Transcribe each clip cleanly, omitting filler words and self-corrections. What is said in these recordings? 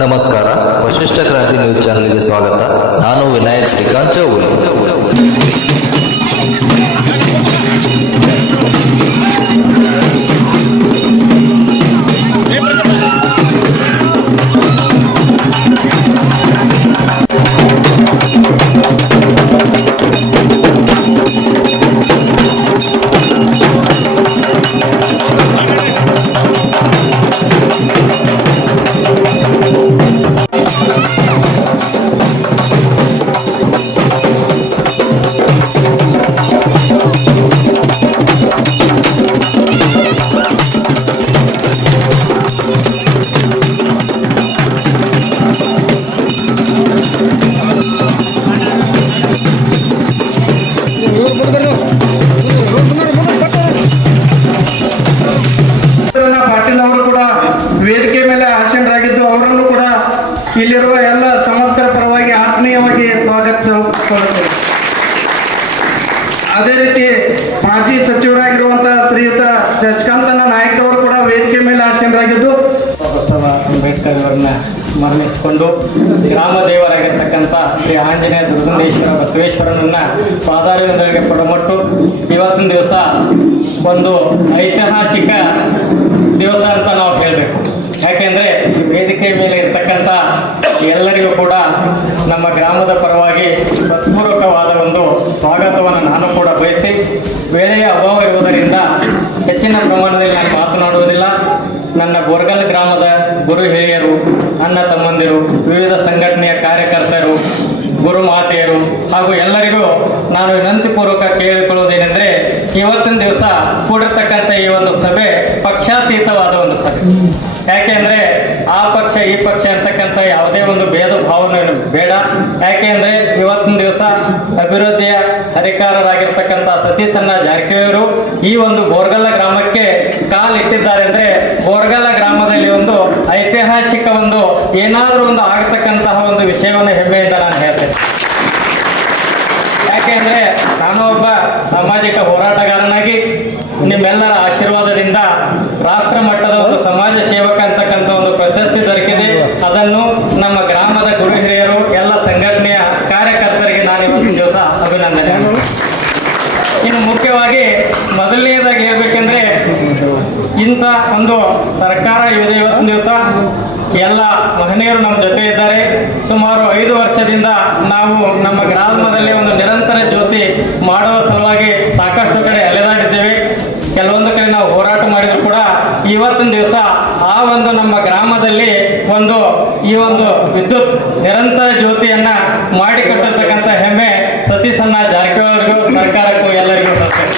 ನಮಸ್ಕಾರ, ವಶಿಷ್ಠ ಕ್ರಾಂತಿ ನ್ಯೂಸ್ ಚಾನೆಲ್ಗೆ ಸ್ವಾಗತ. ನಾನು ವಿನಾಯಕ್ ಶ್ರೀಕಾಂತ್ ಚೌಗುಲೆ. ಪಾಟೀಲ್ ಅವರು ಕೂಡ ವೇದಿಕೆ ಮೇಲೆ ಆಸೀನರಾಗಿದ್ದು ಅವರನ್ನು ಕೂಡ ಇಲ್ಲಿರುವ ಎಲ್ಲ ಸಮರ್ಥರ ಪರವಾಗಿ ಆತ್ಮೀಯವಾಗಿ ಸ್ವಾಗತಿಸುತ್ತೇವೆ. ಅದೇ ರೀತಿ ಮಾಜಿ ಸಚಿವರಾಗಿರುವಂತಹ ಶ್ರೀಯುತ ಶಶಿಕಾಂತನ ನಾಯಕ್ ಅವರು ಕೂಡ ವೇದಿಕೆ ಮೇಲೆ ಆಸೀನರಾಗಿದ್ದು ಬಸವ ಅಂಬೇಡ್ಕರ್ ಅವರನ್ನ ಸ್ಮರಣಿಸಿಕೊಂಡು ಗ್ರಾಮ ದೇವರಾಗಿರ್ತಕ್ಕಂಥ ಶ್ರೀ ಆಂಜನೇಯ ದುರ್ಗಂದೇಶ್ವರ ಬಸವೇಶ್ವರನನ್ನ ಪಾದಾರವಿಂದರಿಗೆ ಪಡಮಟ್ಟು ಇವತ್ತಿನ ದಿವಸ ಒಂದು ಐತಿಹಾಸಿಕ ದಿವಸ ಅಂತ ನಾವು ಹೇಳಬೇಕು. ಯಾಕೆಂದರೆ ಈ ವೇದಿಕೆ ಮೇಲೆ ಇರ್ತಕ್ಕಂಥ ಎಲ್ಲರಿಗೂ ಕೂಡ ನಮ್ಮ ಗ್ರಾಮದ ಪರವಾಗಿ ಹೃತ್ಪೂರ್ವಕವಾದ ಒಂದು ಸ್ವಾಗತವನ್ನು ನಾನು ಕೂಡ ಬಯಸಿ, ವೇಳೆಯ ಅಭಾವ ಇರುವುದರಿಂದ ಹೆಚ್ಚಿನ ಪ್ರಮಾಣದಲ್ಲಿ ನಾನು ಮಾತನಾಡುವುದಿಲ್ಲ. ನನ್ನ ಬೋರ್ಗಲ್ ಗ್ರಾಮದ ಗುರು ಹಿರಿಯರು, ಅಣ್ಣ ತಮ್ಮಂದಿರು, ವಿವಿಧ ಸಂಘಟನೆಯ ಕಾರ್ಯಕರ್ತರು, ಗುರು ಮಾತೆಯರು ಹಾಗೂ ಎಲ್ಲರಿಗೂ ನಾನು ವಿನಂತಿಪೂರ್ವಕ ಕೇಳಿಕೊಳ್ಳುವುದೇನೆಂದರೆ, ಇವತ್ತಿನ ದಿವಸ ಕೂಡಿರ್ತಕ್ಕಂಥ ಈ ಒಂದು ಸಭೆ ಪಕ್ಷಾತೀತವಾದ ಒಂದು ಸಭೆ. ಯಾಕೆಂದರೆ ಆ ಪಕ್ಷ ಈ ಪಕ್ಷ ಅಂತಕ್ಕಂಥ ಯಾವುದೇ ಒಂದು ಭೇದ ಭಾವನೆ ಬೇಡ. ಯಾಕೆಂದರೆ ಇವತ್ತಿನ ದಿವಸ ಅಭಿವೃದ್ಧಿಯ ಅಧಿಕಾರರಾಗಿರ್ತಕ್ಕಂಥ ಸತೀಶಣ್ಣ ಜಾರಕಿಹೊಳಿ ಈ ಒಂದು ಬೋರ್ಗಲ್ಲ ಗ್ರಾಮಕ್ಕೆ ಕಾಲಿಟ್ಟಿದ್ದಾರೆ. ಅಂದರೆ ಬೋರ್ಗಲ್ಲ ಗ್ರಾಮದಲ್ಲಿ ಒಂದು ಐತಿಹಾಸಿಕ ಒಂದು ಏನಾದರೂ ಒಂದು ಆಗತಕ್ಕಂತಹ ಒಂದು ವಿಷಯವನ್ನು ಹೆಮ್ಮೆಯಿಂದ ನಾನು ಹೇಳ್ತೇನೆ. ಯಾಕೆಂದರೆ ನಾನು ಒಬ್ಬ ಸಾಮಾಜಿಕ ಹೋರಾಟಗಾರನಾಗಿ ನಿಮ್ಮೆಲ್ಲರ ಆಶೀರ್ವಾದದಿಂದ ರಾಷ್ಟ್ರ ಮಟ್ಟದ ಒಂದು ಸಮಾಜ ಸೇವಕ ಅಂತಕ್ಕಂಥ ಒಂದು ಪ್ರಶಸ್ತಿ ದೊರಕಿದೆ. ಅದನ್ನು ನಮ್ಮ ಗ್ರಾಮದ ಗುರು ಹಿರಿಯರು, ಎಲ್ಲ ಸಂಘಟನೆಯ ಕಾರ್ಯಕರ್ತರಿಗೆ ನಾನು ಇವತ್ತಿನ ದಿವಸ ಅಭಿನಂದನೆ. ಇನ್ನು ಮುಖ್ಯವಾಗಿ ಮೊದಲನೇದಾಗಿ ಹೇಳ್ಬೇಕೆಂದ್ರೆ, ಇಂಥ ಒಂದು ಸರ್ಕಾರ ಇದೆ. ಇವತ್ತಿನ ದಿವಸ ಎಲ್ಲ ಮಹನೀಯರು ನಮ್ಮ ಜೊತೆ ಇದ್ದಾರೆ. ಸುಮಾರು 5 ವರ್ಷದಿಂದ ನಾವು ನಮ್ಮ ಗ್ರಾಮದಲ್ಲಿ ಒಂದು ನಿರಂತರ ಜ್ಯೋತಿ ಮಾಡುವ ಸಲುವಾಗಿ ಸಾಕಷ್ಟು ಕಡೆ ಅಲೆದಾಡಿದ್ದೇವೆ. ಕೆಲವೊಂದು ಕಡೆ ನಾವು ಹೋರಾಟ ಮಾಡಿದ್ರು ಕೂಡ ಇವತ್ತಿನ ದಿವಸ ಆ ಒಂದು ನಮ್ಮ ಗ್ರಾಮದಲ್ಲಿ ಈ ಒಂದು ವಿದ್ಯುತ್ ನಿರಂತರ ಜ್ಯೋತಿಯನ್ನ ಮಾಡಿಕೊಟ್ಟಿರ್ತಕ್ಕಂಥ ಹೆಮ್ಮೆ ಸತೀಶಣ್ಣ ಜಾರಕಿಹೊಳಿಗೂ ಸರ್ಕಾರಕ್ಕೂ ಎಲ್ಲರಿಗೂ ಬರ್ತದೆ.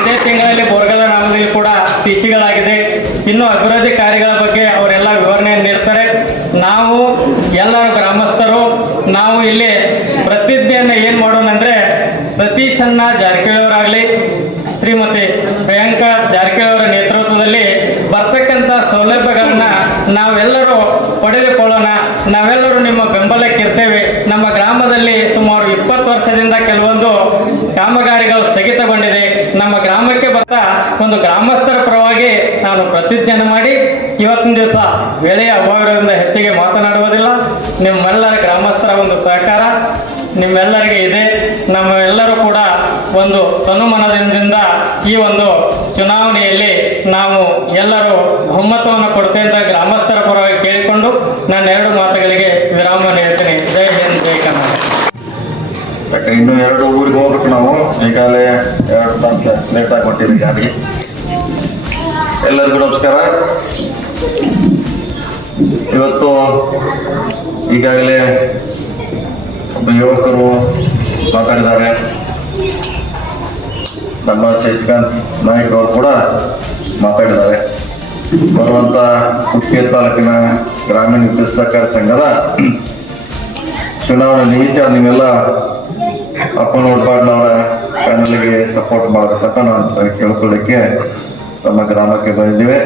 ಇದೇ ತಿಂಗಳಲ್ಲಿ ಬೋರ್ಗಲ್ ಗ್ರಾಮದಲ್ಲಿ ಕೂಡ ಟಿಸಿಗಳಾಗಿದೆ. ಇನ್ನು ಅಭಿವೃದ್ಧಿ ಕಾರ್ಯಗಳ ಬಗ್ಗೆ ಅವರೆಲ್ಲ ವಿವರಣೆಯನ್ನು ನೀಡ್ತಾರೆ. ನಾವು ಎಲ್ಲರೂ ಗ್ರಾಮಸ್ಥರು ನಾವು ಇಲ್ಲಿ ಪ್ರತಿಜ್ಞೆಯನ್ನು ಏನು ಮಾಡೋಣ ಅಂದರೆ, ಸತೀಶಣ್ಣ ಜಾರಕಿಹೊಳಿಯವರಾಗಲಿ ಶ್ರೀಮತಿ ಪ್ರಿಯಾಂಕಾ ಜಾರಕಿಹೊಳಿ ಅವರ ನೇತೃತ್ವದಲ್ಲಿ ಬರ್ತಕ್ಕಂಥ ಸೌಲಭ್ಯಗಳನ್ನ ನಾವೆಲ್ಲರೂ ಪಡೆದುಕೊಳ್ಳೋಣ. ನಾವೆಲ್ಲರೂ ನಿಮ್ಮ ಬೆಂಬಲಕ್ಕೆ ಇರ್ತೇವೆ. ನಮ್ಮ ಗ್ರಾಮದಲ್ಲಿ ಸುಮಾರು 20 ವರ್ಷದಿಂದ ಕೆಲವೊಂದು ಕಾಮಗಾರಿಗಳು ಸ್ಥಗಿತಗೊಂಡಿದೆ. ನಮ್ಮ ಗ್ರಾಮಕ್ಕೆ ಬರ್ತಾ ಒಂದು ಗ್ರಾಮಸ್ಥರ ಪರವಾಗಿ ನಾನು ಪ್ರತಿಜ್ಞೆಯನ್ನು ಮಾಡಿ ಇವತ್ತಿನ ದಿವಸ ವೇಳೆಯ ಅಭಾವದಿಂದ ಹೆಚ್ಚಿಗೆ ಮಾತನಾಡುವುದಿಲ್ಲ. ನಿಮ್ಮೆಲ್ಲರ ಗ್ರಾಮಸ್ಥರ ಒಂದು ಸಹಕಾರ ನಿಮ್ಮೆಲ್ಲರಿಗೆ ಇದೆ. ನಮ್ಮೆಲ್ಲರೂ ಕೂಡ ಒಂದು ತನುಮನದಿಂದ ಈ ಒಂದು ಚುನಾವಣೆಯಲ್ಲಿ ನಾವು ಎಲ್ಲರೂ ಬಹುಮತವನ್ನು ಕೊಡ್ತೇವೆ ಅಂತ ಗ್ರಾಮಸ್ಥರ ಪರವಾಗಿ ಕೇಳಿಕೊಂಡು ನಾನು 2 ಮಾತುಗಳಿಗೆ ವಿರಾಮ ನೀಡ್ತೇನೆ. ಜೈ ಹಿಂದ್, ಜೈ ಕರ್ನಾಟಕ. ಇನ್ನು 2 ಊರಿಗೆ ಹೋಗ್ಬೇಕು ನಾವು. ಈಗಾಗಲೇ 2 ತಾಸು ಲೇಟಾಗಿ ಕೊಟ್ಟಿದ್ದೀವಿ ಗಾಡಿಗೆ. ಎಲ್ಲರಿಗೂ ನಮಸ್ಕಾರ. ಇವತ್ತು ಈಗಾಗಲೇ ಒಬ್ಬ ಯುವಕರು ಮಾತಾಡಿದ್ದಾರೆ. ನಮ್ಮ ಶಶಿಕಾಂತ್ ನಾಯಕ್ ಅವರು ಕೂಡ ಮಾತಾಡಿದ್ದಾರೆ. ಬರುವಂಥ ಕುಕ್ಕೆ ತಾಲೂಕಿನ ಗ್ರಾಮೀಣ ವಿದ್ಯುತ್ ಸಹಕಾರ ಸಂಘದ ಚುನಾವಣೆ ನಿಮಿತ್ತ ನೀವೆಲ್ಲ ಅಪ್ಪನ ಒಡ್ಬಾರ್ನವರ ಪ್ಯಾನಲ್ಗೆ ಸಪೋರ್ಟ್ ಮಾಡಬೇಕಂತ ನಾನು ಕೇಳ್ಕೊಳ್ಳಿಕ್ಕೆ ನಮ್ಮ ಗ್ರಾಮಕ್ಕೆ ಬಂದಿದ್ದೇವೆ.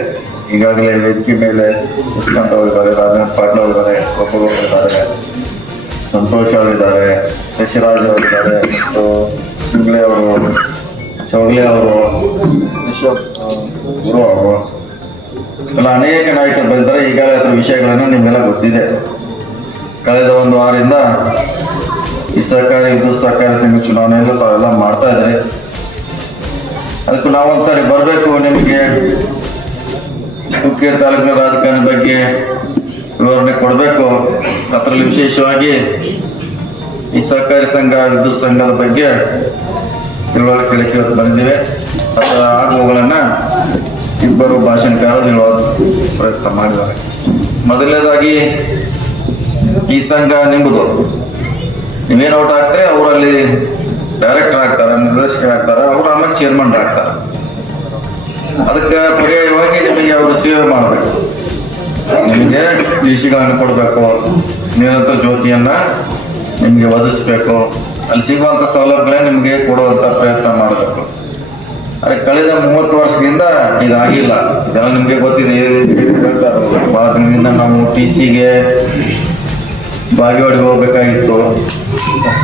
ಈಗಾಗಲೇ ವೇದಿಕೆ ಮೇಲೆ ಶಶಿಕಾಂತ್ ಅವರಿದ್ದಾರೆ, ರಾಜನಾಥ್ ಪಾಟೀಲ್ ಅವರಿದ್ದಾರೆ, ಒಬ್ಬರು ಇದ್ದಾರೆ, ಸಂತೋಷ್ ಅವರಿದ್ದಾರೆ, ಶಶಿರಾಜ್ ಅವರಿದ್ದಾರೆ, ಮತ್ತು ಚೌಗಲೆ ಅವರು, ಗುರು ಅವರು, ಎಲ್ಲ ಅನೇಕ ನಾಯಕರು ಬಂದಿದ್ದಾರೆ. ಈಗಾಗಲೇ ಅದರ ವಿಷಯಗಳನ್ನು ನಿಮಗೆಲ್ಲ ಗೊತ್ತಿದೆ. ಕಳೆದ ಒಂದು ವಾರದಿಂದ ಈ ಸಹಕಾರಿ ವಿದ್ಯುತ್ ಸಹಕಾರಿ ಸಂಘ ಚುನಾವಣೆಯಲ್ಲೂ ತಾವೆಲ್ಲ ಮಾಡ್ತಾ ಇದ್ದಾರೆ. ಅದಕ್ಕೂ ನಾವೊಂದ್ಸಾರಿ ಬರಬೇಕು, ನಿಮಗೆ ಹುಕ್ಕೇರಿ ತಾಲೂಕಿನ ರಾಜಕಾರಣ ಬಗ್ಗೆ ವಿವರಣೆ ಕೊಡಬೇಕು. ಅದರಲ್ಲಿ ವಿಶೇಷವಾಗಿ ಈ ಸಹಕಾರಿ ಸಂಘ ವಿದ್ಯುತ್ ಸಂಘದ ಬಗ್ಗೆ ತಿಳುವಳಿಕೆ ಇವತ್ತು ಬಂದಿವೆ. ಅದರ ಆಗುವುಗಳನ್ನು ಇಬ್ಬರು ಭಾಷಣಕಾರರು ಹೇಳುವ ಪ್ರಯತ್ನ ಮಾಡಿದ್ದಾರೆ. ಮೊದಲನೇದಾಗಿ ಈ ಸಂಘ ನಿಮ್ಮದು, ನೀವೇನು ಔಟ್ ಹಾಕ್ತಾರೆ ಅವರಲ್ಲಿ ಡೈರೆಕ್ಟರ್ ಆಗ್ತಾರೆ, ನಿರ್ದೇಶಕರಾಗ್ತಾರೆ, ಅವರು ಆಮೇಲೆ ಚೇರ್ಮನ್ ಆಗ್ತಾರೆ. ಅದಕ್ಕೆ ಪರ್ಯಾಯವಾಗಿ ನಿಮಗೆ ಅವರು ಸೇವೆ ಮಾಡಬೇಕು. ನಿಮಗೆ ಟಿಸಿಗಳನ್ನು ಕೊಡಬೇಕು, ನಿರಂತರ ಜ್ಯೋತಿಯನ್ನು ನಿಮಗೆ ಒದಗಿಸ್ಬೇಕು, ಅಲ್ಲಿ ಸಿಗುವಂಥ ಸೌಲಭ್ಯಗಳೇ ನಿಮಗೆ ಕೊಡುವಂಥ ಪ್ರಯತ್ನ ಮಾಡಬೇಕು. ಆದರೆ ಕಳೆದ 30 ವರ್ಷಗಳಿಂದ ಇದಾಗಿಲ್ಲ. ಇದೆಲ್ಲ ನಿಮಗೆ ಗೊತ್ತಿದೆ. ಭಾಳ ದಿನದಿಂದ ನಾವು TCಗೆ ಬಾಗೇವಾಡಿಗೆ ಹೋಗ್ಬೇಕಾಗಿತ್ತು.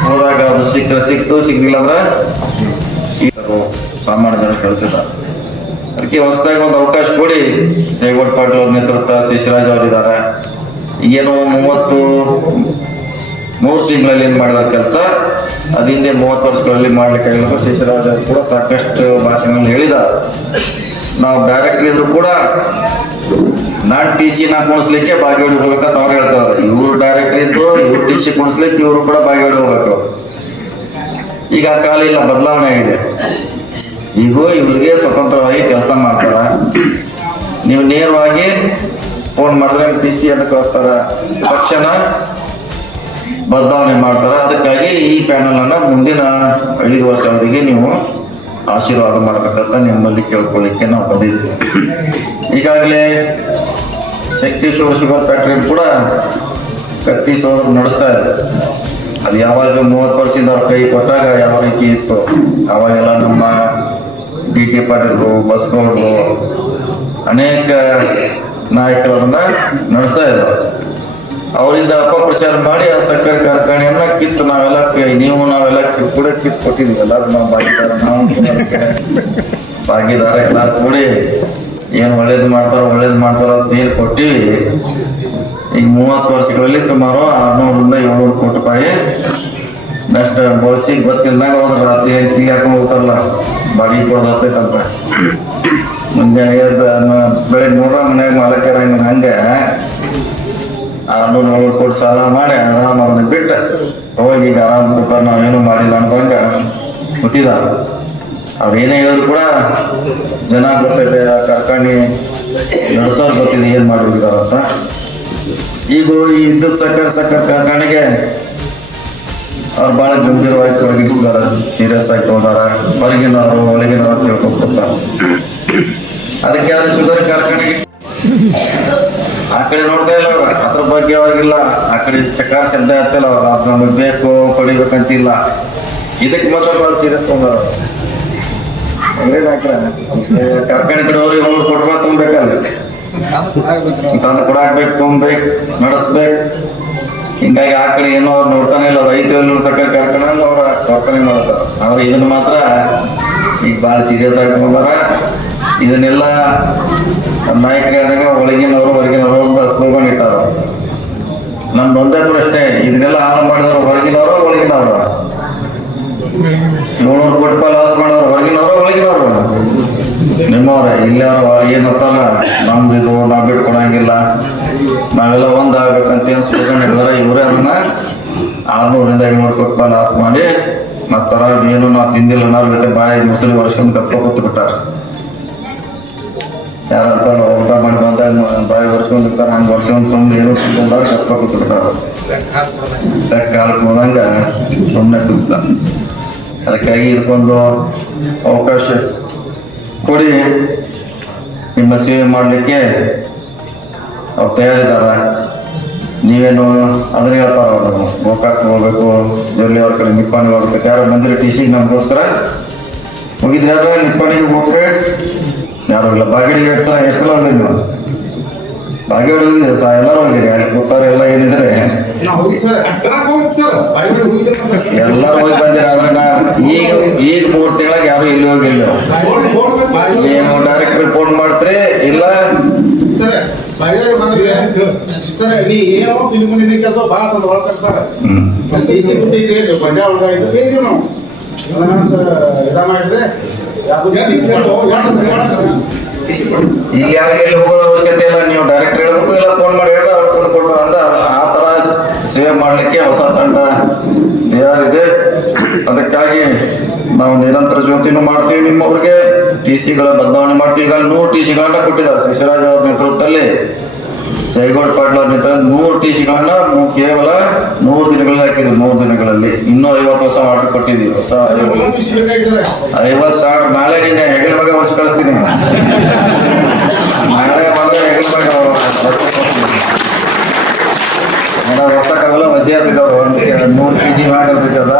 ಹೋದಾಗ ಅದು ಸಿಕ್ತು, ಸಿಗ್ಲಿಲ್ಲ ಅಂದ್ರೆ ಸಾಮಾನ್ಯ ಜನ ಕೇಳ್ತಿದ್ದಾರೆ. ಅದಕ್ಕೆ ಹೊಸದಾಗಿ ಒಂದು ಅವಕಾಶ ಕೊಡಿ. ಜಯಗೌಡ ಪಾಟೀಲ್ ಅವ್ರ ನೇತೃತ್ವ, ಶಿಶಿರಾಜ್ ಅವರಿದ್ದಾರೆ. ಏನು 33 ತಿಂಗಳಲ್ಲಿ ಏನು ಮಾಡಿದ ಕೆಲಸ ಅದು ಹಿಂದೆ 30 ವರ್ಷಗಳಲ್ಲಿ ಮಾಡ್ಲಿಕ್ಕಾಗಿಲ್ಲ. ಶಿಶಿರಾಜ್ ಅವರು ಕೂಡ ಸಾಕಷ್ಟು ಭಾಷೆಗಳನ್ನು ಹೇಳಿದ್ದಾರೆ. ನಾವು ಡೈರೆಕ್ಟರ್ ಇದ್ರು ಕೂಡ ನಾನ್ TC ಕುಣಿಸ್ಲಿಕ್ಕೆ ಬಾಗೇವಾಡಿ ಹೋಗ್ಬೇಕಂತ ಅವ್ರು ಹೇಳ್ತಾರೆ. ಇವ್ರು ಡೈರೆಕ್ಟರ್ ಇದ್ದು ಇವ್ರು TC ಕುಣಿಸ್ಲಿಕ್ಕೆ ಇವರು ಕೂಡ ಬಾಗೇವಾಡಿ ಹೋಗ್ಬೇಕು. ಈಗ ಆ ಕಾಲ ಇಲ್ಲ, ಬದಲಾವಣೆ ಆಗಿದೆ. ಈಗ ಇವ್ರಿಗೆ ಸ್ವತಂತ್ರವಾಗಿ ಕೆಲಸ ಮಾಡ್ತಾರ. ನೀವು ನೇರವಾಗಿ ಫೋನ್ ಮಾಡಿದ್ರೆ TC ಅಂತ ಕಳಿಸ್ತಾರ, ತಕ್ಷಣ ಬದಲಾವಣೆ ಮಾಡ್ತಾರ. ಅದಕ್ಕಾಗಿ ಈ ಪ್ಯಾನಲ್ ಅನ್ನ ಮುಂದಿನ 5 ವರ್ಷ ಅವಧಿಗೆ ನೀವು ಆಶೀರ್ವಾದ ಮಾಡಬೇಕಂತ ನಿಮ್ಮಲ್ಲಿ ಕೇಳ್ಕೊಳ್ಳಿಕ್ಕೆ ನಾವು ಬಂದಿದ್ದೀವಿ. ಈಗಾಗಲೇ ಶಕ್ತಿಶ್ವರ ಶುಗರ್ ಫ್ಯಾಕ್ಟ್ರಿ ಕೂಡ ಕತ್ತಿಸೋದ್ರು ನಡೆಸ್ತಾ ಇದೆ. ಅದು ಯಾವಾಗ 30 ವರ್ಷದಿಂದ ಅವ್ರ ಕೈ ಕೊಟ್ಟಾಗ ಯಾವ ರೀತಿ ಇತ್ತು, ಅವಾಗೆಲ್ಲ ನಮ್ಮ DT ಪಾಟೀಲ್ರು, ಬಸ್ಗೌಡರು, ಅನೇಕ ನಾಯಕರು ಅದನ್ನ ನಡೆಸ್ತಾ ಇದ್ರು. ಅವರಿಂದ ಅಪಪ್ರಚಾರ ಮಾಡಿ ಆ ಸಕ್ಕರೆ ಕಾರ್ಖಾನೆಯನ್ನ ಕಿತ್ತು ನಾವೆಲ್ಲ ಕಿತ್ತು ಕೊಟ್ಟಿದ್ವಿ. ಎಲ್ಲರೂ ನಾವು ಭಾಗಿದಾರ, ನಾವು ಭಾಗಿದಾರ ಎಲ್ಲರೂ ಕೂಡಿ ಏನು ಒಳ್ಳೇದು ಮಾಡ್ತಾರೋ ಅಂತ ಏನು ಕೊಟ್ಟಿವಿ. ಈಗ 30 ವರ್ಷಗಳಲ್ಲಿ ಸುಮಾರು 600ರಿಂದ 700 ಕೋಟಿ ರೂಪಾಯಿ ನಷ್ಟ ಬಳಸಿ ಗೊತ್ತಿಲ್ಲದಾಗ ಹೋದ್ರೆ ರಾತ್ರಿ ತಿಂಗಿ ಹಾಕೊಂಡು ಹೋಗ್ತಾರಲ್ಲ, ಬಾಗಿ ಕೊಡೋದತ್ತೈತಂತ. ಮುಂಜಾನೆ ಬೆಳಗ್ಗೆ ನೋಡ್ರ ಮನ್ಯಾಗ ಮಾಲಕರ ಹಂಗೆ 600-700 ಕೋಟಿ ಸಾಲ ಮಾಡಿ ಆರಾಮ ಅದನ್ನ ಬಿಟ್ಟು ಹೋಗಿ ಈಗ ಆರಾಮ್ ಕೂತಾರ, ನಾವೇನು ಮಾಡಿಲ್ಲ ಅನ್ನೋದಂಗ ಗೊತ್ತಿದ. ಅವ್ರೇನೇ ಹೇಳಿದ್ರು ಕೂಡ ಜನ ಗೊತ್ತೈತೆ, ಕಾರ್ಖಾನೆ ನಡೆಸೋರು ಗೊತ್ತಿದೆ ಏನು ಮಾಡಿ ಹೋಗಿದಾರಂತ. ಈಗ ಈ ವಿದ್ಯುತ್ ಸಕ್ಕರೆ ಕಾರ್ಖಾನೆಗೆ ಅವ್ರು ಭಾಳ ಗಂಭೀರವಾಗಿ ತೊಡಗಿಸಿದಾರ, ಸೀರಿಯಸ್ ಆಗಿ ತಗೊಂಡಾರ. ಹೊರಗಿನವರು ಒಳಗಿನವರು ತಿಳ್ಕೊಡ್ತಾರೆ. ಅದಕ್ಕೆ ಅದು ಶುಗರ್ ಕಾರ್ಖಾನೆಗೆ ಆ ಕಡೆ ನೋಡ್ತಾ ಇಲ್ಲ ಅವ್ರ, ಅದ್ರ ಬಗ್ಗೆ ಅವ್ರಿಗಿಲ್ಲ. ಆ ಕಡೆ ಚಕಾರ ಶಬ್ದ ಆಗ್ತಿಲ್ಲ ಅವ್ರು, ಅದು ನಮಗೆ ಬೇಕು ಪಡಿಬೇಕಂತಿಲ್ಲ. ಇದಕ್ಕೆ ಮಾತ್ರ ಭಾಳ ಸೀರಿಯಸ್ ತಗೊಂಡಾರ. ಕಾರ್ಖಾನೆ ಕಡೆ ಅವ್ರಿಗೆ 100 ಕೋಟಿ ರೂಪಾಯಿ ತುಂಬಬೇಕಲ್ಲ, ತಂದು ಕೊಡಾಕ್ಬೇಕು, ತುಂಬಬೇಕು, ನಡೆಸ್ಬೇಕು. ಹಿಂಗಾಗಿ ಆ ಕಡೆ ಏನೋ ಅವ್ರು ನೋಡ್ತಾನೆ ಇಲ್ಲ. 5 ಸಕ್ಕರೆ ಕಾರ್ಖಾನೆ ಅವ್ರ ವರ್ತನೆ ಮಾಡ್ತಾರೆ. ಆದ್ರೆ ಇದನ್ನ ಮಾತ್ರ ಈಗ ಭಾಳ ಸೀರಿಯಸ್ ಆಗಿ ತಗೊಂಡಾರ. ಇದನ್ನೆಲ್ಲ ನಾಯಕರಾದಾಗ ಒಳಗಿನವರು ಹೊರಗಿನವರು ಸ್ಲೋಗನ್ ಇಟ್ಟಾರ. ನಮ್ದು ಒಂದೇ ಪ್ರಶ್ನೆ, ಇದನ್ನೆಲ್ಲ ಹಾಳು ಮಾಡಿದವರು ಹೊರಗಿನವರು ಒಳಗಿನವರು? 700 ಕೋಟಿ ರೂಪಾಯಿ ಲಾಸ್ ಮಾಡಿದವರು ಹೊರಗಿನವರು ಒಳಗಿನವರು? ನಿಮ್ಮವ್ರೆ. ಇಲ್ಲಿ ಅವ್ರು ಏನಂತಲ್ಲ, ನಮ್ದು ಇದು ನಾವು ಬಿಟ್ಕೊಡಂಗಿಲ್ಲ, ನಾವೆಲ್ಲ ಒಂದಾಗಬೇಕಂತ ಏನು ಸ್ಲೋಗನ್ ಇದ್ದಾರೆ. ಇವರೇ ಅದನ್ನ 600ರಿಂದ 700 ಕೋಟಿ ರೂಪಾಯಿ ಲಾಸ್ ಮಾಡಿ ಮತ್ತರ ಏನು ನಾವು ತಿಂದಿಲ್ಲ ನಾವು ಜೊತೆ ಬಾಯಿ ಮುಸಲಿ ವರ್ಷಕೊಂಡು ಕಪ್ಪ ಕೂತು ಬಿಟ್ಟಾರ. ಯಾರಂತ ಊಟ ಮಾಡಿ ಬಂದಾಗ ಬಾಯಿ ವರ್ಷಕೊಂಡಿರ್ತಾರೆ, ಹಂಗೆ ವರ್ಷಕೊಂಡು ಸುಮ್ಮನೆ ಏನೋ ತಿಂಕೊಂಡಾಗ ಕಪ್ಪ ಕೂತು ಬಿಟ್ಟಾರ. ಕಾಲಕ್ಕೆ ಹೋದಂಗ ಸುಮ್ಮನೆ ಕೂತ. ಅದಕ್ಕಾಗಿ ಇದಕ್ಕೊಂದು ಅವಕಾಶ ಕೊಡಿ. ನಿಮ್ಮ ಸೇವೆ ಮಾಡಲಿಕ್ಕೆ ಅವ್ರು ತಯಾರಿದ್ದಾರ. ನೀವೇನು ಅದನ್ನ ಹೇಳ್ತಾರ, ಅವರು ಗೋಕಾಕ್ ಹೋಗ್ಬೇಕು, ಜೊಲ್ಲಿ ಅವ್ರ ಕಡೆ ನಿಪ್ಪಾಣಿಗೆ ಹೋಗ್ಬೇಕು. ಯಾರು ಬಂದಿರಿ TC ನಮಗೋಸ್ಕರ ಹೋಗಿದ್ರೆ ಯಾರು ನಿಪ್ಪಾಣಿಗೆ ಹೋಗಕ್ಕೆ ಯಾರು ಇಲ್ಲ. ಬಾಗೇಡಿಗೆ 2 ಸಲ ಹೋಗಿದ್ರಿ ನೀವು? ಬಾಗೇವಾಡಿ ಹೋಗಿದ್ದೀರಿ ಎಲ್ಲರೂ ಹೋಗಿರಿ? ಅಲ್ಲಿ ಕೂತಾರ ಎಲ್ಲ ಏನಿದ್ರೆ ಎಲ್ಲರೂ ಹೋಗಿ ಬಂದಿರ ಈಗ 3 ತಿಂಗಳಾಗ ಯಾರು ಎಲ್ಲಿ ಹೋಗಿಲ್ಲ. ನೀವು ಡೈರೆಕ್ಟ್ ರಿಪೋರ್ಟ್ ಮಾಡ್ತೀರಿ ಇಲ್ಲ ಕೆಲಸ ಭಾಳ ಇಲ್ಲಿ ಯಾರಿಗೆ ಎಲ್ಲಿ ಹೋಗೋದು ಅವಶ್ಯಕತೆ ಇಲ್ಲ. ನೀವು ಡೈರೆಕ್ಟ್ ಹೇಳ್ಬೇಕು ಇಲ್ಲ ಫೋನ್ ಮಾಡಿ ಹೇಳಿದ್ರೆ ಅವ್ರು ಕೊಡ್ತಾರೆ ಅಂತ ಆ ತರ ಸೇವೆ ಮಾಡ್ಲಿಕ್ಕೆ ಹೊಸ ತಂಡ ತಯಾರಿದೆ. ಅದಕ್ಕಾಗಿ ನಾವು ನಿರಂತರ ಜ್ಯೋತಿನೂ ಮಾಡ್ತೀವಿ. ನಿಮ್ಮವ್ರಿಗೆ TCಗಳ ಬದಲಾವಣೆ ಮಾಡ್ತೀವಿ. ಈಗ 100 TCಗಳನ್ನ ಕೊಟ್ಟಿದ್ದಾರೆ ಶಿಶಿರಾಜ್ ಅವ್ರ ನೇತೃತ್ವದಲ್ಲಿ. ಜಯಗೌಡ ಪಾಟೀಲ್ ಅವ್ರ ನೇತೃತ್ವದಲ್ಲಿ 100 TCಗಳನ್ನ ಕೇವಲ 100 ದಿನಗಳಲ್ಲಿ ಹಾಕಿದ್ವಿ. 100 ದಿನಗಳಲ್ಲಿ ಇನ್ನೂ 50 ಹೊಸ ಆರ್ಡರ್ ಕೊಟ್ಟಿದ್ದೀವಿ. ಹೊಸ 50 ಸಾವಿರ ನಾಳೆ ನಿನ್ನೆ ಹೆಗಲ ಬಗ್ಗೆ ವರ್ಷ ಕಳಿಸ್ತೀನಿ. ನಾಳೆ ಬಂದ್ರೆ ಹೆಗಲ ಬಗ್ಗೆ ಹೊಸಕ್ಕಾಗಲ್ಲ ಮಧ್ಯ ಆಗ್ತಿದ್ದವ್ರು 100 kg ಮಾಡಿರ್ತದ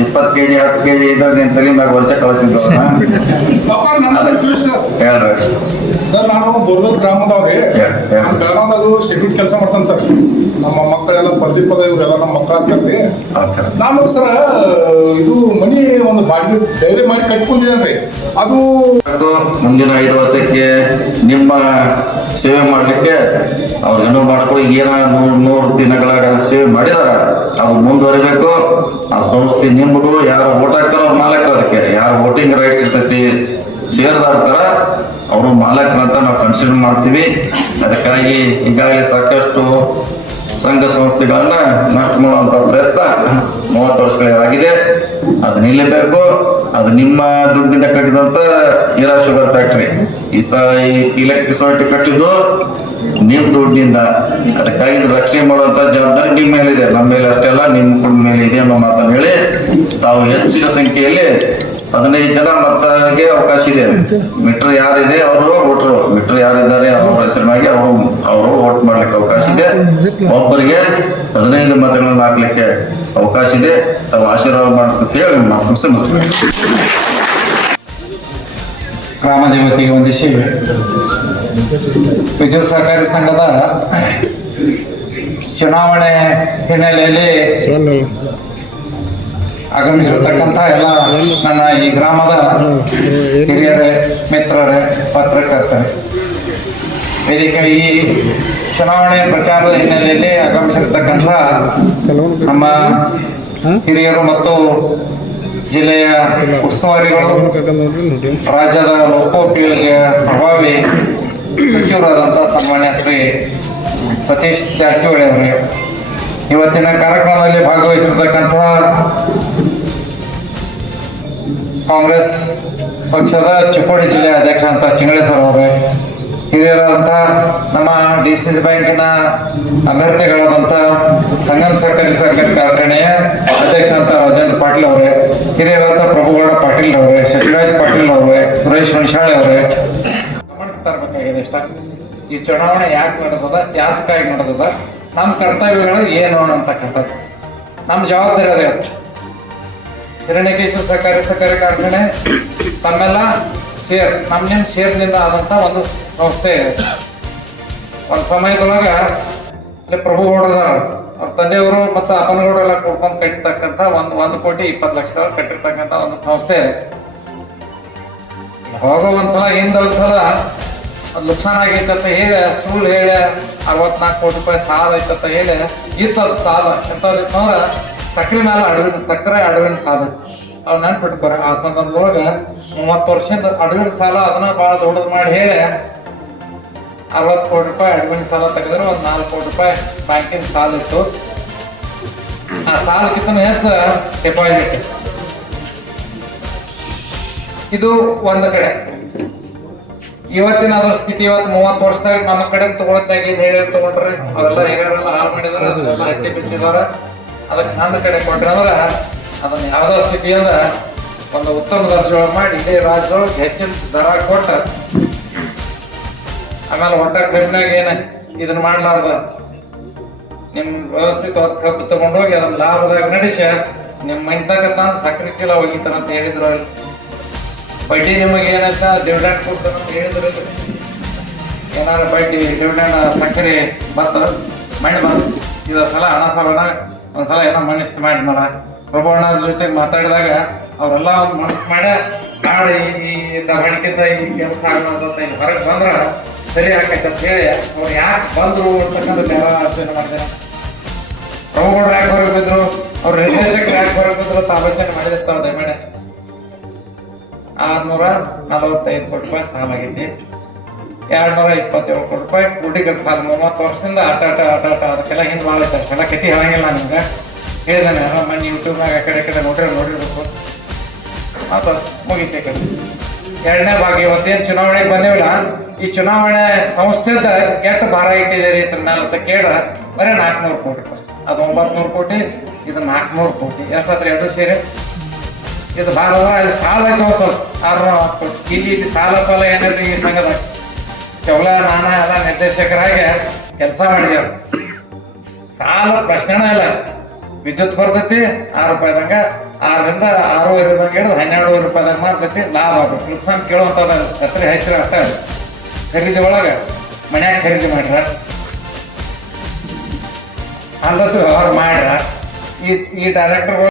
20 kg 10 kg ಇದ್ರೆ ನಿನ್ನ ತಲೆ ಮ್ಯಾಗ ವರ್ಷ ಕಳಿಸ್ತಿದ್ದವ್ರು. ಹೇಳ್ರಿ ಸರ್, ನಾನು ಬೋರ್ಗಲ್ ಗ್ರಾಮದವ್ರಿ. ನಾನು ಬೆಳಗಾವದಾಗ ಶೆಡ್ಯೂಲ್ ಕೆಲಸ ಮಾಡ್ತಾನೆ ಸರ್. ನಮ್ಮ ಮಕ್ಕಳೆಲ್ಲ ಪ್ರದೀಪದ ಇವರೆಲ್ಲ ನಮ್ಮ ಮಕ್ಕಳ ಆಗ್ತೈತಿ. ನಾನು ಸರ್ ಇದು ಮನಿ ಒಂದು ಬಾಡಿಗೆ ಡೈರಿ ಮಾಡಿ ಕಟ್ಕೊಂಡಿದ್ದೇನೆ. ಅದು ಮುಂದಿನ 5 ವರ್ಷಕ್ಕೆ ನಿಮ್ಮ ಸೇವೆ ಮಾಡಲಿಕ್ಕೆ ಅವ್ರಿಗೇನೋ ಮಾಡ್ಕೊಳ್ಳಿ. ಏನ 100 ದಿನಗಳ ಸೇವೆ ಮಾಡಿದಾರ ಅದು ಮುಂದುವರಿಬೇಕು. ಆ ಸಂಸ್ಥೆ ನಿಮ್ಮದು ಯಾರು ಓಟ್ ಹಾಕ್ತಾರೋ ಅವ್ರ ಮಾಲಕರು. ಅದಕ್ಕೆ ಯಾರು ವೋಟಿಂಗ್ ರೈಟ್ಸ್ ಇರ್ತೈತಿ ಸೇರಿದಾರ್ತಾರ ಅವರು ಮಾಲಕರಂತ ನಾವು ಕನ್ಸಿಡರ್ ಮಾಡ್ತೀವಿ. ಅದಕ್ಕಾಗಿ ಈಗಾಗಲೇ ಸಾಕಷ್ಟು ಸಂಘ ಸಂಸ್ಥೆಗಳನ್ನ ನಷ್ಟ ಮಾಡುವಂತ ಪ್ರಯತ್ನ 30 ವರ್ಷಗಳಾಗಿದೆ. ಅದು ನಿಲ್ಲಬೇಕು. ಅದು ನಿಮ್ಮ ದುಡ್ಡಿಂದ ಕಟ್ಟಿದಂತ ಹೀರಾ ಶುಗರ್ ಫ್ಯಾಕ್ಟ್ರಿ ಈ ಇಲೆಕ್ಟ್ರಿಸಿಟಿ ಕಟ್ಟಿದ್ದು ನಿಮ್ಮ ದುಡ್ಡಿನಿಂದ. ಅದಕ್ಕಾಗಿ ರಕ್ಷಣೆ ಮಾಡುವಂತ ಜವಾಬ್ದಾರಿ ನಿಮ್ಮ ಮೇಲಿದೆ, ನಮ್ಮ ಮೇಲೆ ಅಷ್ಟೇ ಅಲ್ಲ ನಿಮ್ಮ ಕುಟುಂಬ ಮೇಲೆ ಇದೆ ಅನ್ನೋ ಮಾತನ್ನು ಹೇಳಿ ತಾವು ಹೆಚ್ಚಿನ ಸಂಖ್ಯೆಯಲ್ಲಿ 15 ಜನ ಮತದಾರರಿಗೆ ಅವಕಾಶ ಇದೆ. ಮಿಟ್ರ್ ಯಾರಿದೆ ಅವರು ವೋಟ್ರು, ಮಿಟ್ರ್ ಯಾರಿದ್ದಾರೆ ಅವ್ರ ಹೆಸರಿನಾಗಿ ಅವರು ವೋಟ್ ಮಾಡ್ಲಿಕ್ಕೆ ಅವಕಾಶ ಇದೆ. ಒಬ್ಬರಿಗೆ 15 ಮತಗಳನ್ನು ಹಾಕ್ಲಿಕ್ಕೆ ಅವಕಾಶ ಇದೆ. ತಾವು ಆಶೀರ್ವಾದ ಮಾಡ್ಬೇಕಂತ ಹೇಳಿ ನಾವು ಮುಗಿಸ್ಬೇಕು. ಗ್ರಾಮ ದೇವತೆಗೆ ವಂದಿಸಿ ವಿದ್ಯುತ್ ಸಹಕಾರಿ ಸಂಘದ ಚುನಾವಣೆ ಹಿನ್ನೆಲೆಯಲ್ಲಿ ಆಗಮಿಸಿರ್ತಕ್ಕಂಥ ಎಲ್ಲ ನನ್ನ ಈ ಗ್ರಾಮದ ಹಿರಿಯರೇ, ಮಿತ್ರರೇ, ಪತ್ರಕರ್ತರೇ, ವೇದಿಕೆ ಈ ಚುನಾವಣೆ ಪ್ರಚಾರದ ಹಿನ್ನೆಲೆಯಲ್ಲಿ ಆಗಮಿಸಿರ್ತಕ್ಕಂಥ ನಮ್ಮ ಹಿರಿಯರು ಮತ್ತು ಜಿಲ್ಲೆಯ ಉಸ್ತುವಾರಿಗಳು, ರಾಜ್ಯದ ಲೋಕೋಪಯೋಗಿ ಪ್ರಭಾವಿ ಸಚಿವರಾದಂಥ ಸನ್ಮಾನ್ಯ ಶ್ರೀ ಸತೀಶ್ ಜಾರಕಿಹೊಳಿ ಅವರೇ, ಇವತ್ತಿನ ಕಾರ್ಯಕ್ರಮದಲ್ಲಿ ಭಾಗವಹಿಸಿರ್ತಕ್ಕಂಥ ಕಾಂಗ್ರೆಸ್ ಪಕ್ಷದ ಚಿಕ್ಕೋಡಿ ಜಿಲ್ಲೆಯ ಅಧ್ಯಕ್ಷ ಅಂತ ಚಿಂಗಳೇಶ್ವರ ಅವರೇ, ಹಿರಿಯರಾದಂಥ ನಮ್ಮ DCC ಬ್ಯಾಂಕಿನ ಅಭ್ಯರ್ಥಿಗಳಾದಂಥ ಸಂಗಮ್ ಸಹಕಾರಿ ಕಾರ್ಖಾನೆಯ ಅಧ್ಯಕ್ಷ ಅಂತ ರಾಜೇಂದ್ರ ಪಾಟೀಲ್ ಅವರೇ, ಹಿರಿಯರಾದ ಪ್ರಭುಗೌಡ ಪಾಟೀಲ್ ಅವರೇ, ಶಶಿರಾಜ್ ಪಾಟೀಲ್ ಅವರೇ, ಸುರೇಶ್ ಮಣಿಶಾಳೆ ಅವರೇ, ಗಮನಕ್ಕೆ ತರಬೇಕಾಗಿದೆ ಇಷ್ಟ. ಈ ಚುನಾವಣೆ ಯಾಕೆ ನಡೆದದ, ಯಾತಕ್ಕಾಗಿ ನಡೆದದ, ನಮ್ಮ ಕರ್ತವ್ಯಗಳು ಏನು ಅಂತಕ್ಕಂಥದ್ದು ನಮ್ಮ ಜವಾಬ್ದಾರಿ ಅದೇ. ಹಿರಣ್ಯಕೇಶ್ವರ ಸಹಕಾರಿ ಕಾರ್ಖಾನೆ ತಮ್ಮೆಲ್ಲ ನಿಮ್ಮ ಶೇರ್ನಿಂದ ಆದಂಥ ಒಂದು ಸಂಸ್ಥೆ. ಒಂದು ಸಮಯದೊಳಗೆ ಅಲ್ಲಿ ಪ್ರಭುಗೌಡರ ಅವ್ರ ತಂದೆಯವರು ಮತ್ತು ಅಪ್ಪನಗೌಡರೆಲ್ಲ ಕೊಡ್ಕೊಂಡು ಕಟ್ಟಿರ್ತಕ್ಕಂಥ 1,20,20,00,000 ಕಟ್ಟಿರ್ತಕ್ಕಂಥ ಒಂದು ಸಂಸ್ಥೆ. ಹೋಗೋ ಒಂದ್ಸಲ ಹಿಂದೊಂದ್ಸಲ ಅದು ನುಕ್ಸಾನ ಆಗೈತೆ ಅಂತ ಹೇಳಿ ಸುಳ್ಳು ಹೇಳಿ 64 ಕೋಟಿ ರೂಪಾಯಿ ಸಾಲ ಐತಂತ ಹೇಳಿ ಇತ್ತದ ಸಾಲ ಎಂತಂದ್ರೆ ಸಕ್ಕರೆ ಅಡವಿನ ಸಾಲ. ಅವ್ ನೆನ್ಪಿಟ್ಕೊರ ಆ ಸಂದರ್ಭದೊಳಗೆ 30 ವರ್ಷದ ಅಡವಿನ ಸಾಲ ಅದನ್ನ ಭಾಳ ದೊಡ್ಡದು ಮಾಡಿ ಹೇಳಿ 60 ಕೋಟಿ ರೂಪಾಯಿ ಅಡವಿನ ಸಾಲ ತೆಗೆದ್ರೆ ಒಂದು 4 ಕೋಟಿ ರೂಪಾಯಿ ಬ್ಯಾಂಕಿನ ಸಾಲ ಇತ್ತು. ಆ ಸಾಲಕ್ಕಿಂತ ಹೆಚ್ಚು ಡೆಪಾಸಿಟ್. ಇದು ಒಂದು ಕಡೆ. ಇವತ್ತಿನ ಅದ್ರ ಸ್ಥಿತಿ ಇವತ್ತು 30 ವರ್ಷದಾಗ ನಮ್ಮ ಕಡೆ ತಗೊಳತ್ತಾಗಿ ಹೇಳಿ ತಗೊಂಡ್ರಿ ಅದೆಲ್ಲ ಹಿರಿಯರೆಲ್ಲ ಹಾಳು ಮಾಡಿದಾರೆ, ಅದನ್ನೆಲ್ಲ ಹತ್ತಿ ಬಿಚ್ಚಿದಾರೆ. ಅದಕ್ಕೆ ನನ್ನ ಕಡೆ ಕೊಟ್ರೆ ಅಂದ್ರೆ ಅದನ್ನ ಯಾವ್ದೋ ಸ್ಥಿತಿ ಅಂದ್ರೆ ಒಂದು ಉತ್ತಮ ದರ್ಜೆ ಮಾಡಿ ಇಡೀ ರಾಜ್ಯದೊಳಗೆ ಹೆಚ್ಚಿನ ದರ ಕೊಟ್ಟು ಆಮೇಲೆ ಹೊಟ್ಟ ಕಬ್ಬಿನಾಗ ಏನ ಇದನ್ನ ಮಾಡ್ಲಾರ್ದ ನಿಮ್ಮ ವ್ಯವಸ್ಥಿತವಾದ ಕಬ್ಬು ತಗೊಂಡೋಗಿ ಅದನ್ನ ಲಾಭದಾಗ ನಡೆಸಿ ನಿಮ್ಮ ಮೈತಕ್ಕ ಸಕ್ಕರೆ ಚೀಲ ಒಗಿತಾನಂತ ಹೇಳಿದ್ರು. ಅಲ್ಲಿ ಬಡ್ಡಿ ನಿಮಗೆ ಏನಂತ ಡಿವಿಡೆಂಡ್ ಕೊಡ್ತಾನಂತ ಹೇಳಿದ್ರು. ಏನಾರ ಬಡ್ಡಿ ಡಿವಿಡೆಂಡ್ ಸಕ್ಕರೆ ಬಂತು ಮಣ್ಣು ಬಂತು. ಇದರ ಸಲ ಹಣ ಸಾಲನ ಒಂದ್ಸಲ ಏನೋ ಮನಸ್ಸು ಮಾಡಿ ನೋಡ ಪ್ರಭುವಣ್ಣ ಜೊತೆಗೆ ಮಾತಾಡಿದಾಗ ಅವರೆಲ್ಲ ಒಂದು ಮನಸ್ಸು ಮಾಡಿ ಮಾಡಿ ಈ ದಮಣಿಕಿಂದ ಈ ಕೆಲಸ ಆಗೋದು ಇಲ್ಲಿ ಹೊರಗೆ ಬಂದ್ರೆ ಸರಿ ಆಕೈತೆ ಅಂತ ಹೇಳಿ ಅವ್ರು ಯಾಕೆ ಬಂದರು ಅಂತಕ್ಕಂಥದ್ದು ಎಲ್ಲ ಆಲೋಚನೆ ಮಾಡಿದ್ದಾರೆ. ಪ್ರಭುಗೌಡರು ಯಾಕೆ ಹೊರಗೆ ಬಿದ್ರು, ಅವ್ರ ನಿರ್ದೇಶಕರು ಯಾಕೆ ಹೊರಗೆ ಬಿದ್ರು ಅಂತ ಆಲೋಚನೆ ಮಾಡಿರ್ತಾವೆ ದಯಮಾಡಿ. 645 ಕೋಟಿ ರೂಪಾಯಿ ಸಾಲ ಆಗೈತಿ. 227 ಕೋಟಿ ರೂಪಾಯಿ ಕೂಡಿಗದ ಸಾಲ 30 ವರ್ಷದಿಂದ ಆಟ ಅದಕ್ಕೆಲ್ಲ ಹಿಂದೆ ಭಾಳ ಐತೆ. ಅಷ್ಟೆಲ್ಲ ಕೆಟ್ಟಿ ಹೇಳಂಗಿಲ್ಲ ನಿಮ್ಗೆ, ಹೇಳಿದಾನೆ ಮೊನ್ನೆ ಯೂಟ್ಯೂಬ್ನಾಗ ಆ ಕಡೆ ನೋಡಿರ್ಬೇಕು. ಅದು ಮುಗಿತೆ ಕಡೆ. 2ನೇ ಭಾಗ ಇವತ್ತೇನು ಚುನಾವಣೆಗೆ ಬಂದೇವಿಲ್ಲ, ಈ ಚುನಾವಣೆ ಸಂಸ್ಥೆದ ಕೆಟ್ಟ ಭಾರ ಇಟ್ಟಿದ್ದೀರಿ ಇದ್ರ ಮೇಲೆ ಅಂತ ಕೇಳ ಬರೀ 400 ಕೋಟಿ ರೂಪಾಯಿ. ಅದು 900 ಕೋಟಿ, ಇದು 400 ಕೋಟಿ. ಎಷ್ಟಾದ್ರೆ ಎರಡು ಸೇರಿ ಇದು ಭಾಳ ಅಲ್ಲಿ ಸಾಲ ಐತೆ ಸ್ವಲ್ಪ 620 ಕೋಟಿ. ಇಲ್ಲಿ ಸಾಲ ಪಾಲ ಏನಿಲ್ಲ ಈ ಸಂಘದ ಚೌಲ ನಾನ ಎಲ್ಲ ನಿರ್ದೇಶಕರಾಗಿ ಕೆಲಸ ಮಾಡಿದೇವು. ಸಾಲ ಪ್ರಶ್ನೆನೇ ಇಲ್ಲ. ವಿದ್ಯುತ್ ಬರ್ತೈತಿ 6 ರೂಪಾಯಿದಂಗ, 6ರಿಂದ 6.5 ಹಿಡಿದು 12 ರೂಪಾಯಿದಾಗ ಮಾರ್ತೈತಿ. ಲಾಭ ಆಗ್ಬೇಕು. ನುಕ್ಸಾನ್ ಕೇಳುವಂಥದ್ದು ಸತ್ರಿ ಹೆಚ್ಚು ಅಷ್ಟ ಖರೀದಿ ಒಳಗೆ ಮನ್ಯಾಗ ಖರೀದಿ ಮಾಡ್ರ ಅಲ್ಲದ್ದು ವ್ಯವಹಾರ ಮಾಡ್ರ. ಈ ಡೈರೆಕ್ಟರ್ಗಳು